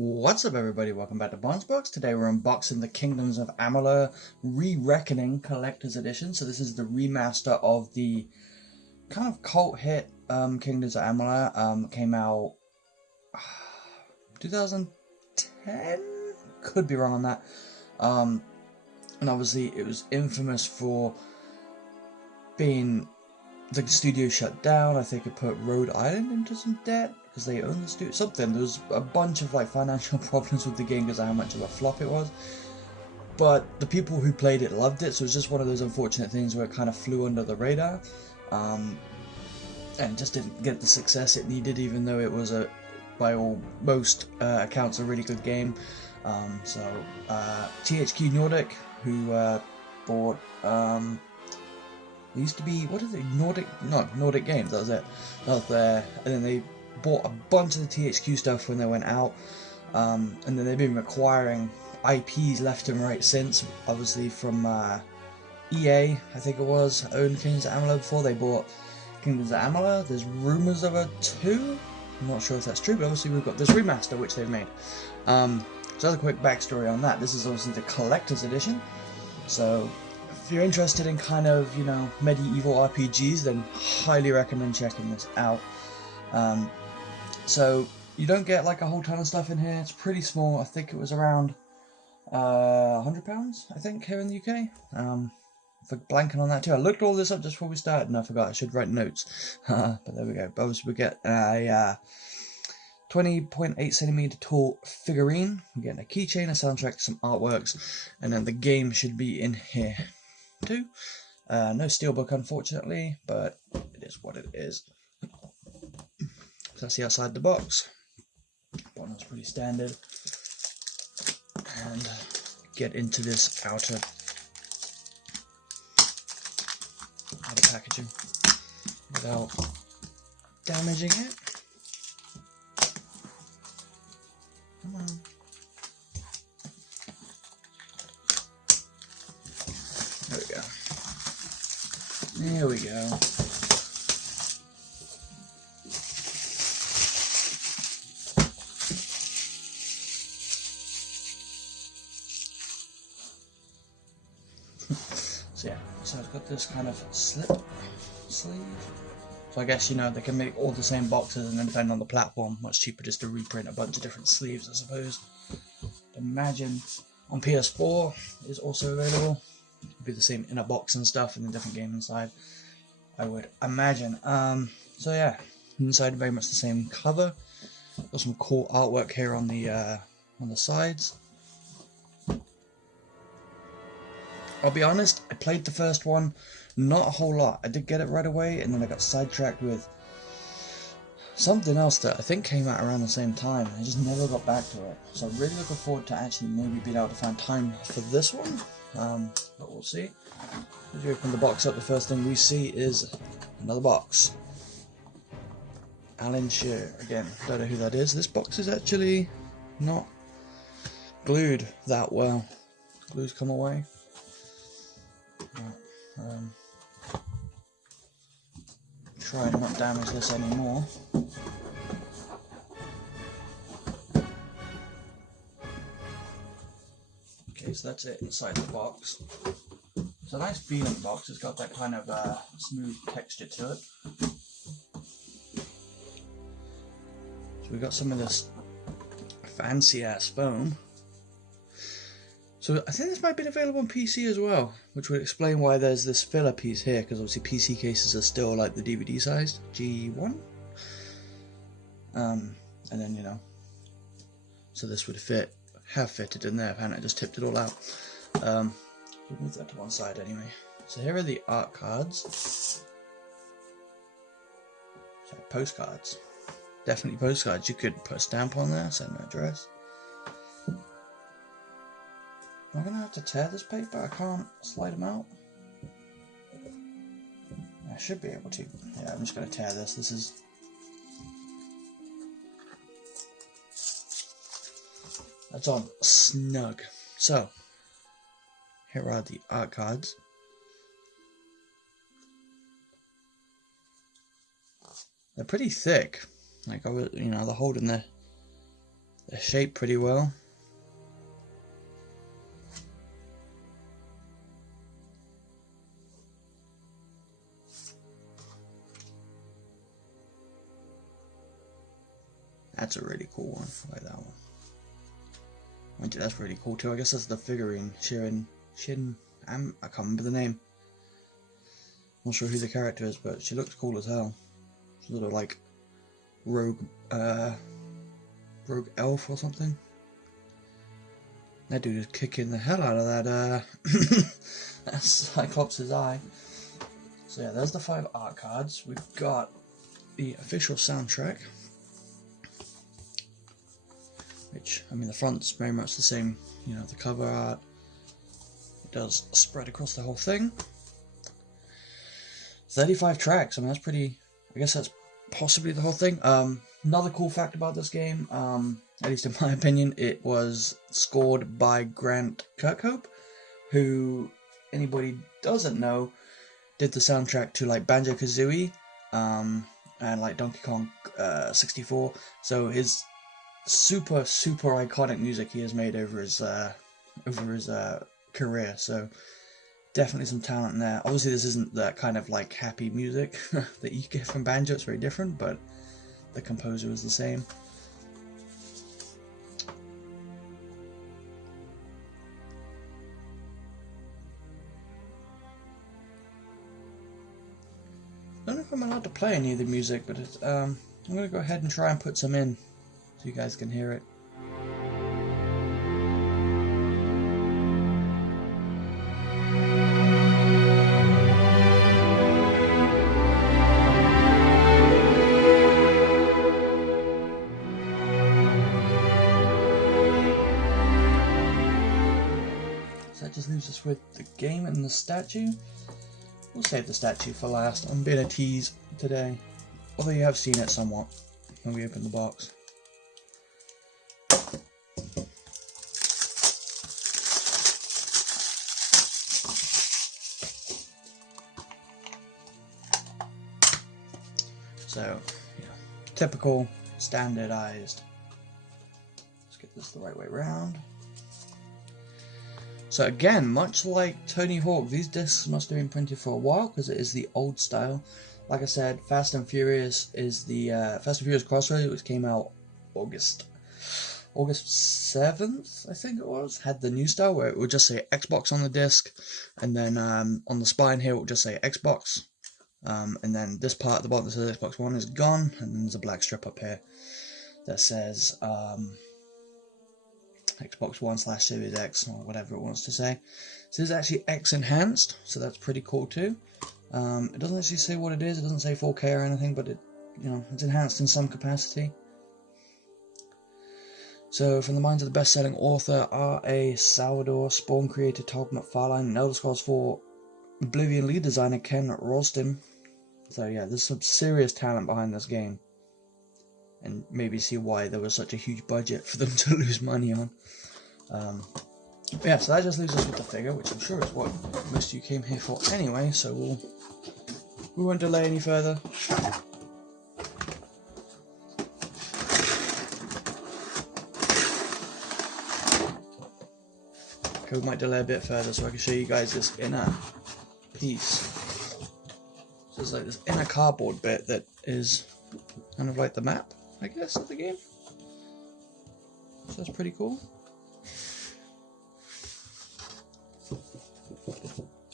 What's up everybody, welcome back to Box. Today we're unboxing the Kingdoms of Amalur Re-Reckoning Collector's Edition. So this is the remaster of the kind of cult hit Kingdoms of Amalur. Came out 2010? Could be wrong on that. And obviously it was infamous for being the studio shut down. I think it put Rhode Island into some debt because they own the studio. Something. There was a bunch of like financial problems with the game because of how much of a flop it was. But the people who played it loved it, so it's just one of those unfortunate things where it kind of flew under the radar, and just didn't get the success it needed, even though it was by most accounts a really good game. THQ Nordic, who bought it used to be, what is it, Nordic Games, that was it. That was there, and then they bought a bunch of the THQ stuff when they went out, and then they've been acquiring IPs left and right since, obviously from EA, I think it was, owned Kingdoms of Amalur before. They bought Kingdoms of Amalur. There's rumours of a 2, I'm not sure if that's true, but obviously we've got this remaster which they've made. So as a quick backstory on that, this is obviously the Collector's Edition, so if you're interested in kind of, you know, medieval RPGs, then highly recommend checking this out. So you don't get like a whole ton of stuff in here. It's pretty small. I think it was around £100, I think, here in the UK. For blanking on that too. I looked all this up just before we started and I forgot I should write notes. But there we go. But we get a 20.8cm tall figurine. We're getting a keychain, a soundtrack, some artworks, and then the game should be in here too. No steelbook unfortunately, but it is what it is. So that's the outside the box. Bottom's pretty standard. And get into this outer packaging without damaging it. Come on. There we go. There we go. So yeah, so I've got this kind of sleeve. So I guess, you know, they can make all the same boxes and then depending on the platform, much cheaper just to reprint a bunch of different sleeves, I suppose. Imagine on PS4 is also available. It'd be the same inner box and stuff and a different game inside, I would imagine. So yeah, inside very much the same cover. Got some cool artwork here on the sides. I'll be honest, I played the first one, not a whole lot. I did get it right away, and then I got sidetracked with something else that I think came out around the same time. I just never got back to it. So I'm really looking forward to actually maybe being able to find time for this one. But we'll see. As we open the box up, the first thing we see is another box. Alyn Shir. Again, don't know who that is. This box is actually not glued that well. Glue's come away. Try and not damage this anymore. Okay, so that's it inside the box. It's a nice feeling box. It's got that kind of smooth texture to it. So we got some of this fancy ass foam. So I think this might be available on PC as well, which would explain why there's this filler piece here, because obviously PC cases are still like the DVD sized, G1. And then, you know, so this would have fitted in there, and I just tipped it all out. We'll move that to one side anyway. So here are the art cards. Sorry, postcards. Definitely postcards. You could put a stamp on there, send an address. Am I going to have to tear this paper? I can't slide them out. I should be able to. Yeah, I'm just going to tear this. This is... That's on snug. So, here are the art cards. They're pretty thick. Like, they're holding They're shaped pretty well. That's a really cool one. I like that one. That's really cool too. I guess that's the figurine. Shir. I can't remember the name. Not sure who the character is, but she looks cool as hell. Sort of like rogue elf or something. That dude is kicking the hell out of that that Cyclops' eye. So yeah, there's the 5 art cards. We've got the official soundtrack, which, I mean, the front's very much the same, you know, the cover art. It does spread across the whole thing. 35 tracks, I mean, that's pretty, I guess that's possibly the whole thing. Another cool fact about this game, at least in my opinion, it was scored by Grant Kirkhope, who, anybody doesn't know, did the soundtrack to like Banjo-Kazooie, and like Donkey Kong 64, so his super iconic music he has made over his career, so definitely some talent in there. Obviously this isn't that kind of like happy music that you get from Banjo, it's very different, but the composer was the same. I don't know if I'm allowed to play any of the music, but it's, I'm going to go ahead and try and put some in so you guys can hear it. So that just leaves us with the game and the statue. We'll save the statue for last. I'm being a tease today, although you have seen it somewhat when we open the box. So, you know, typical, standardized. Let's get this the right way around. So again, much like Tony Hawk, these discs must have been printed for a while because it is the old style. Like I said, Fast and Furious is the Fast and Furious Crossroads, which came out August 7th, I think it was. Had the new style where it would just say Xbox on the disc, and then on the spine here it would just say Xbox. And then this part at the bottom that says Xbox One is gone, and then there's a black strip up here that says Xbox One / Series X, or whatever it wants to say. So this is actually X enhanced, so that's pretty cool too. It doesn't actually say what it is, it doesn't say 4K or anything, but it, you know, it's enhanced in some capacity. So, from the minds of the best-selling author R.A. Salvador, Spawn creator Todd McFarlane, and Elder Scrolls 4 Oblivion lead designer Ken Rosden. So yeah, there's some serious talent behind this game. And maybe see why there was such a huge budget for them to lose money on. Yeah, so that just leaves us with the figure, which I'm sure is what most of you came here for anyway, so we won't delay any further. Okay, we might delay a bit further so I can show you guys this inner piece. So there's like this inner cardboard bit that is kind of like the map, I guess, of the game. So that's pretty cool.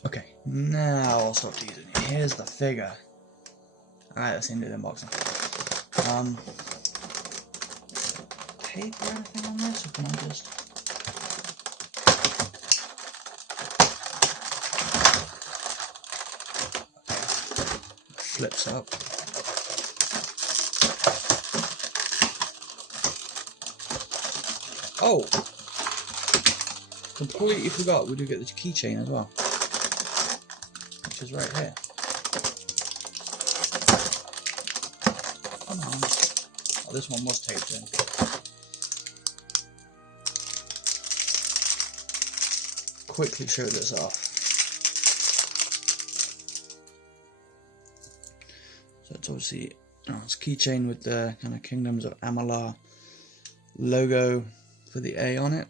Okay, now I'll start teasing you. Here's the figure. Alright, let's into the unboxing. Tape or anything on this, or can I just... Flips up. Oh! Completely forgot we do get the keychain as well. Which is right here. Come on. Oh, this one was taped in. Quickly show this off. So it's obviously, it's Keychain with the kind of Kingdoms of Amalur logo for the A on it.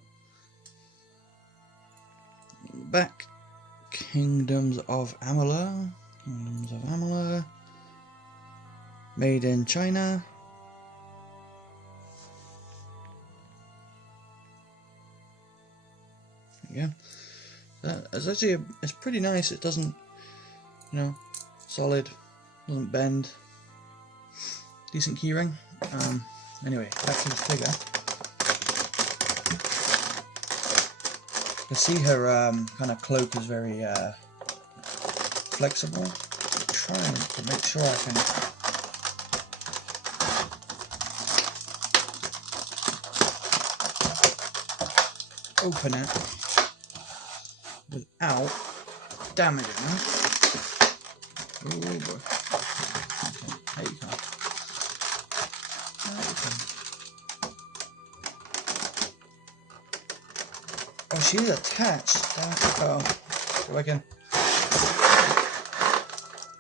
Back, Kingdoms of Amalur. Kingdoms of Amalur. Made in China. Yeah, it's actually it's pretty nice. It doesn't, you know, solid, doesn't bend. Decent keyring. Anyway, back to the figure. You can see her kind of cloak is very flexible. I'm trying to make sure I can. Open it without damaging them. Oh boy. Okay, there you go. Oh, she's attached. Oh, so I can.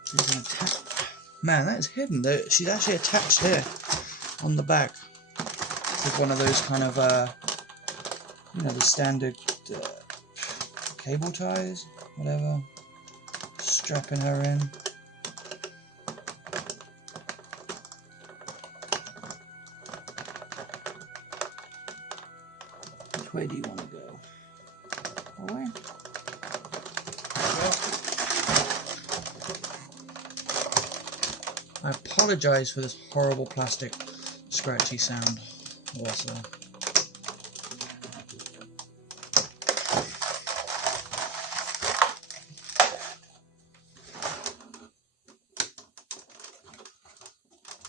She's attached. Man, that is hidden. She's actually attached here on the back. With one of those kind of, you know, the standard cable ties, whatever. Strapping her in. Which way do you want to go? Away. I apologize for this horrible plastic scratchy sound. Also.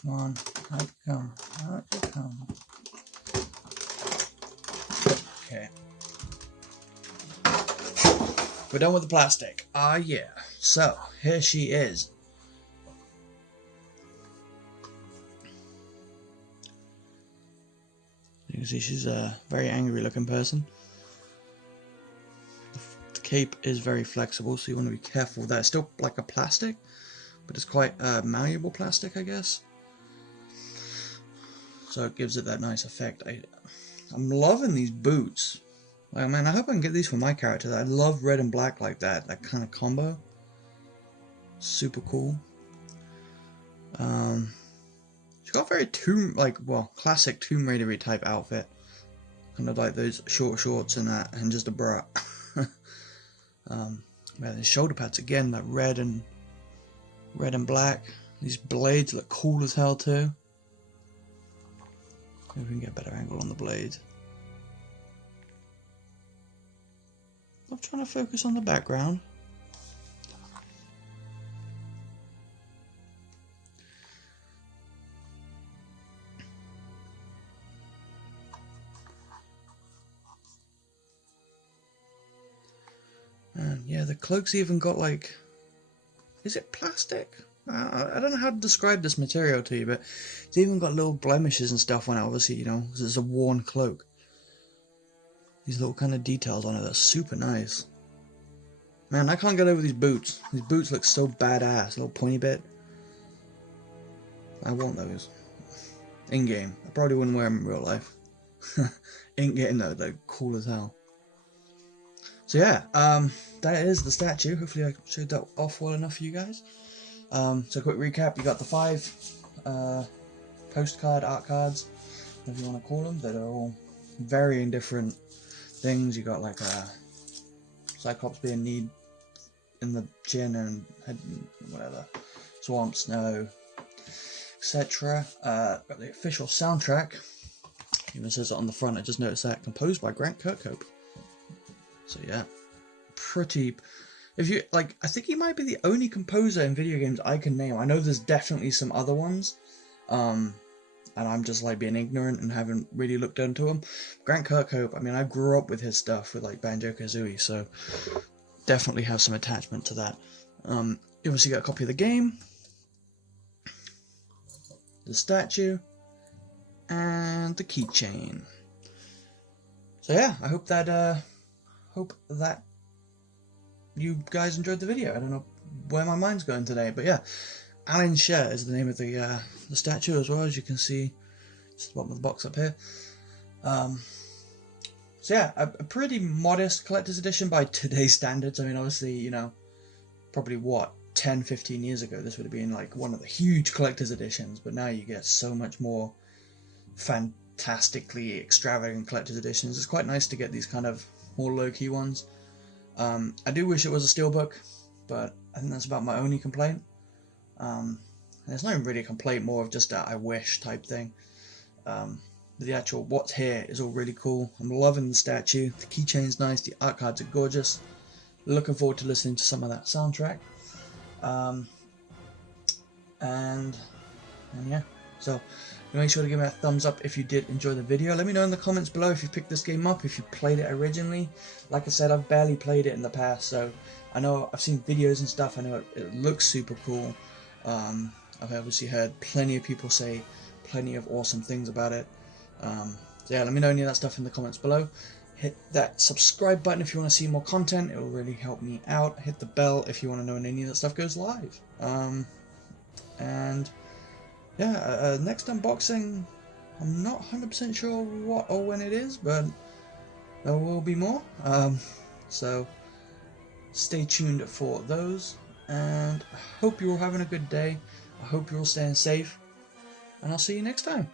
Come on, out you come, out you come. Okay. We're done with the plastic. Ah, yeah. So, here she is. You can see she's a very angry looking person. The cape is very flexible, so you want to be careful with that. It's still like a plastic, but it's quite malleable plastic, I guess. So it gives it that nice effect. I'm loving these boots. Like, man, I hope I can get these for my character. I love red and black like that. That kind of combo. Super cool. She's got a very classic Tomb Raider-y type outfit. Kind of like those short shorts and that, and just a bra. Man, the shoulder pads again, like red and black. These blades look cool as hell too. Maybe we can get a better angle on the blade. I'm trying to focus on the background. And yeah, the cloak's even got like... Is it plastic? I don't know how to describe this material to you, but it's even got little blemishes and stuff on it, obviously, you know, because it's a worn cloak. These little kind of details on it, that's super nice. Man, I can't get over these boots. These boots look so badass, a little pointy bit. I want those. In-game. I probably wouldn't wear them in real life. In-game though, they're cool as hell. So yeah, that is the statue. Hopefully I showed that off well enough for you guys. So quick recap, you got the 5 postcard art cards, whatever you want to call them, that are all varying different things. You got like a Cyclops being kneed in the chin and head, whatever, swamp, snow, etc. Got the official soundtrack, even says it on the front. I just noticed that, composed by Grant Kirkhope. So yeah, pretty... If you like, I think he might be the only composer in video games I can name. I know there's definitely some other ones, and I'm just like being ignorant and haven't really looked into them. Grant Kirkhope, I mean, I grew up with his stuff with like Banjo-Kazooie, so definitely have some attachment to that. You obviously got a copy of the game, the statue, and the keychain. So yeah, I hope that you guys enjoyed the video. I don't know where my mind's going today, but yeah, Alyn Shir is the name of the statue, as well as you can see. It's the bottom of the box up here. So yeah, a pretty modest collector's edition by today's standards. I mean, obviously, you know, probably what, 10, 15 years ago, this would have been like one of the huge collector's editions, but now you get so much more fantastically extravagant collector's editions. It's quite nice to get these kind of more low-key ones. I do wish it was a steelbook, but I think that's about my only complaint. There's not even really a complaint, more of just a I wish type thing. The actual what's here is all really cool. I'm loving the statue. The keychain's nice. The art cards are gorgeous. Looking forward to listening to some of that soundtrack. And yeah, so make sure to give me a thumbs up if you did enjoy the video. Let me know in the comments below if you picked this game up, if you played it originally. Like I said, I've barely played it in the past, so I know I've seen videos and stuff. I know it looks super cool. I've obviously heard plenty of people say plenty of awesome things about it. So yeah, let me know any of that stuff in the comments below. Hit that subscribe button if you want to see more content. It will really help me out. Hit the bell if you want to know when any of that stuff goes live. And yeah, next unboxing, I'm not 100% sure what or when it is, but there will be more. So stay tuned for those, and I hope you're all having a good day. I hope you're all staying safe, and I'll see you next time.